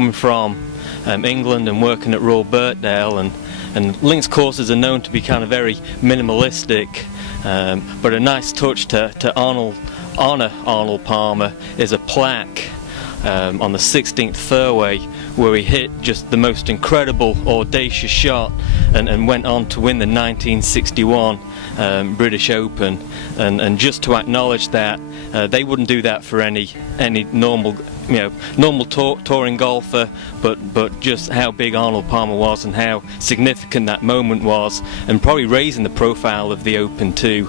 coming from England and working at Royal Birkdale, and links courses are known to be kind of very minimalistic, but a nice touch to honor Arnold Palmer is a plaque on the 16th fairway where he hit just the most incredible, audacious shot and went on to win the 1961 British Open, and just to acknowledge that they wouldn't do that for any normal touring golfer, but just how big Arnold Palmer was and how significant that moment was, and probably raising the profile of the Open too.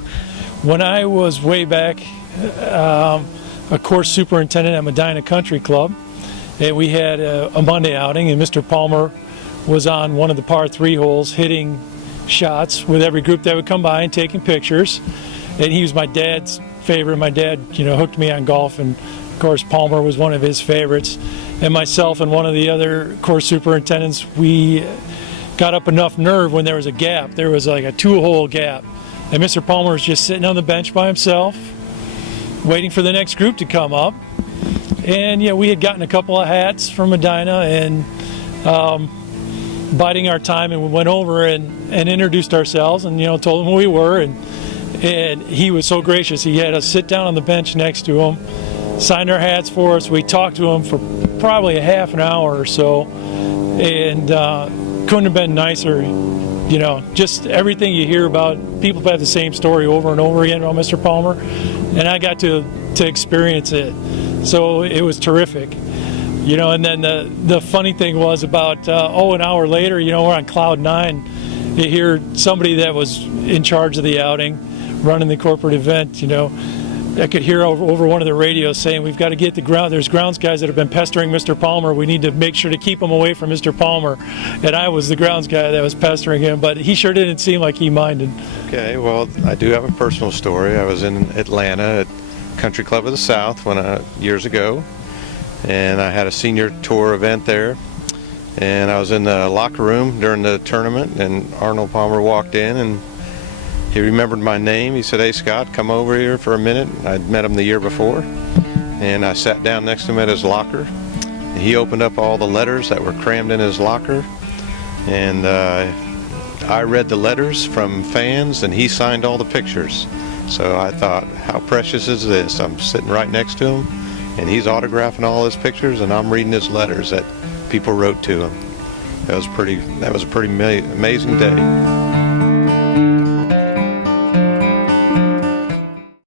When I was way back a course superintendent at Medina Country Club, and we had a Monday outing, and Mr. Palmer was on one of the par 3 holes hitting shots with every group that would come by and taking pictures. And he was my dad's favorite. My dad, hooked me on golf, and of course Palmer was one of his favorites. And myself and one of the other course superintendents, we got up enough nerve when there was a gap. There was like a 2-hole gap, and Mr. Palmer was just sitting on the bench by himself, waiting for the next group to come up. And we had gotten a couple of hats from Medina, and biding our time, and we went over and introduced ourselves, and told him who we were, and he was so gracious. He had us sit down on the bench next to him, signed our hats for us. We talked to him for probably a half an hour or so, and couldn't have been nicer. Just everything you hear about, people have the same story over and over again about Mr. Palmer, and I got to experience it. So it was terrific. And then the funny thing was about an hour later, we're on cloud 9. You hear somebody that was in charge of the outing, running the corporate event, I could hear over one of the radios saying, "We've got to get the ground. There's grounds guys that have been pestering Mr. Palmer. We need to make sure to keep them away from Mr. Palmer." And I was the grounds guy that was pestering him, but he sure didn't seem like he minded. Okay, well, I do have a personal story. I was in Atlanta at Country Club of the South years ago, and I had a senior tour event there, and I was in the locker room during the tournament, and Arnold Palmer walked in, and he remembered my name. He said, "Hey Scott, come over here for a minute." I'd met him the year before, and I sat down next to him at his locker, and he opened up all the letters that were crammed in his locker, and I read the letters from fans, and he signed all the pictures. So I thought, how precious is this? I'm sitting right next to him, and he's autographing all his pictures, and I'm reading his letters that people wrote to him. That was a pretty amazing day.